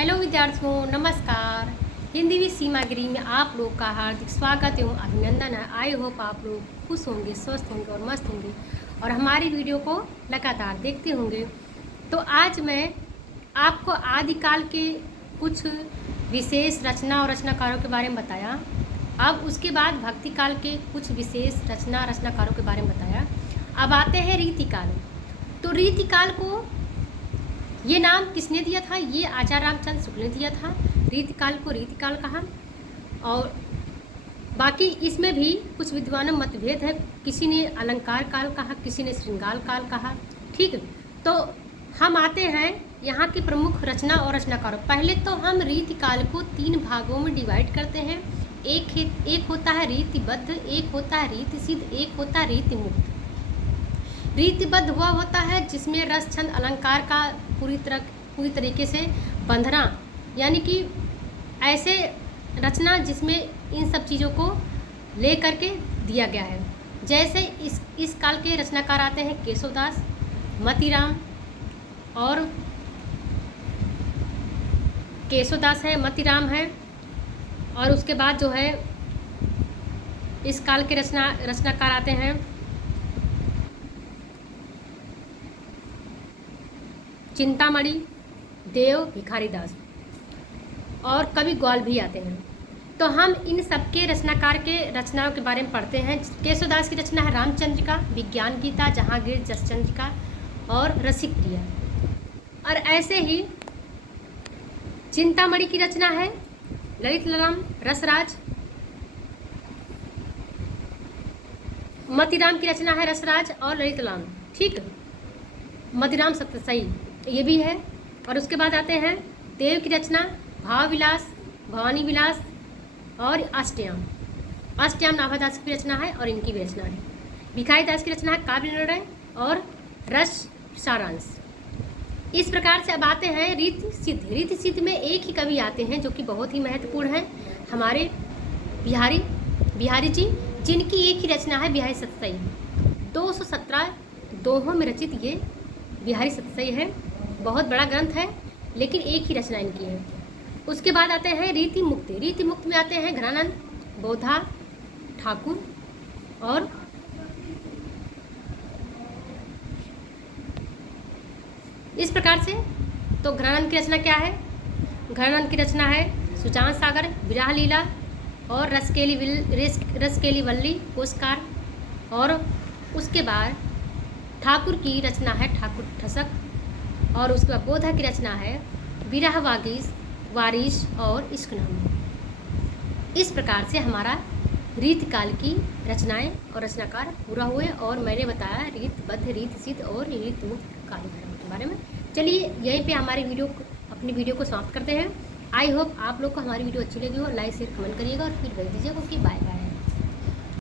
Hello विद्यार्थियों, नमस्कार। Hindi with सीमा गिरी में आप लोग का हार्दिक स्वागत एवं अभिनंदन है। आई होप आप लोग खुश होंगे, स्वस्थ होंगे और मस्त होंगे और हमारी वीडियो को लगातार देखते होंगे। तो आज मैं आपको आदिकाल के कुछ विशेष रचना और रचनाकारों के बारे में बताया। अब उसके बाद भक्ति काल के कुछ विशेष रचनाकारों के बारे में बताया। अब आते हैं रीतिकाल। तो रीतिकाल को ये नाम किसने दिया था? ये आचार्य रामचंद्र शुक्ल ने दिया था। रीतिकाल को रीतिकाल कहा। और बाकी इसमें भी कुछ विद्वानों में मतभेद है। किसी ने अलंकार काल कहा, किसी ने श्रृंगार काल कहा। ठीक, तो हम आते हैं यहाँ की प्रमुख रचना और रचनाकारों। पहले तो हम रीतिकाल को 3 भागों में डिवाइड करते हैं। एक होता है रीतिबद्ध, एक होता है रीतिसिद्ध, एक होता है रीतिमुक्त। रीतिबद्ध हुआ होता है जिसमें रस छंद अलंकार का पूरी तरीके से बंधना, यानी कि ऐसे रचना जिसमें इन सब चीज़ों को ले करके दिया गया है। जैसे इस काल के रचनाकार आते हैं केशवदास, मतीराम और केशवदास है, मतीराम है। और उसके बाद जो है इस काल के रचनाकार आते हैं चिंतामणि, देव, भिखारीदास और कवि ग्वाल भी आते हैं। तो हम इन सबके रचनाकार के रचनाओं के बारे में पढ़ते हैं। केशवदास की रचना है रामचंद्र का, विज्ञान गीता, जहांगीर, जसचंद्र का और रसिक प्रिया। और ऐसे ही चिंतामणि की रचना है ललित राम, रसराज। मतीराम की रचना है रसराज और ललित राम। ठीक, मतीराम सही ये भी है। और उसके बाद आते हैं देव की रचना भाव विलास, भवानी विलास और अष्टयाम। अष्टयाम नाभादास की रचना है और इनकी भी रचना है। भिखारी दास की रचना है काव्य निर्णय और रस सारांश। इस प्रकार से अब आते हैं रीति सिद्ध। रीति सिद्ध में एक ही कवि आते हैं जो कि बहुत ही महत्वपूर्ण है, हमारे बिहारी जी, जिनकी एक ही रचना है बिहारी सतसई। 217 दोहों में रचित ये बिहारी सतसई है। बहुत बड़ा ग्रंथ है, लेकिन एक ही रचना इनकी है। उसके बाद आते हैं रीति मुक्त। रीति मुक्त में आते हैं घनानंद, बोधा, ठाकुर और इस प्रकार से। तो घनानंद की रचना क्या है? घनानंद की रचना है सुजान सागर, विराह लीला और रसकेली वल्ली पुरस्कार। और उसके बाद ठाकुर की रचना है ठाकुर ठसक। और उसके बाद बोधा की रचना है विरह वारिश और इश्कनामा। इस प्रकार से हमारा रीतिकाल की रचनाएं और रचनाकार पूरा हुए। और मैंने बताया रीतबद्ध, रीतिसिद्ध और रीतिमुक्त काल के बारे में। चलिए यहीं पे हमारी अपनी वीडियो को समाप्त करते हैं। आई होप आप लोग को हमारी वीडियो अच्छी लगी हो। लाइक शेयर कमेंट करिएगा और फीडबैक दीजिएगा। Okay, bye bye.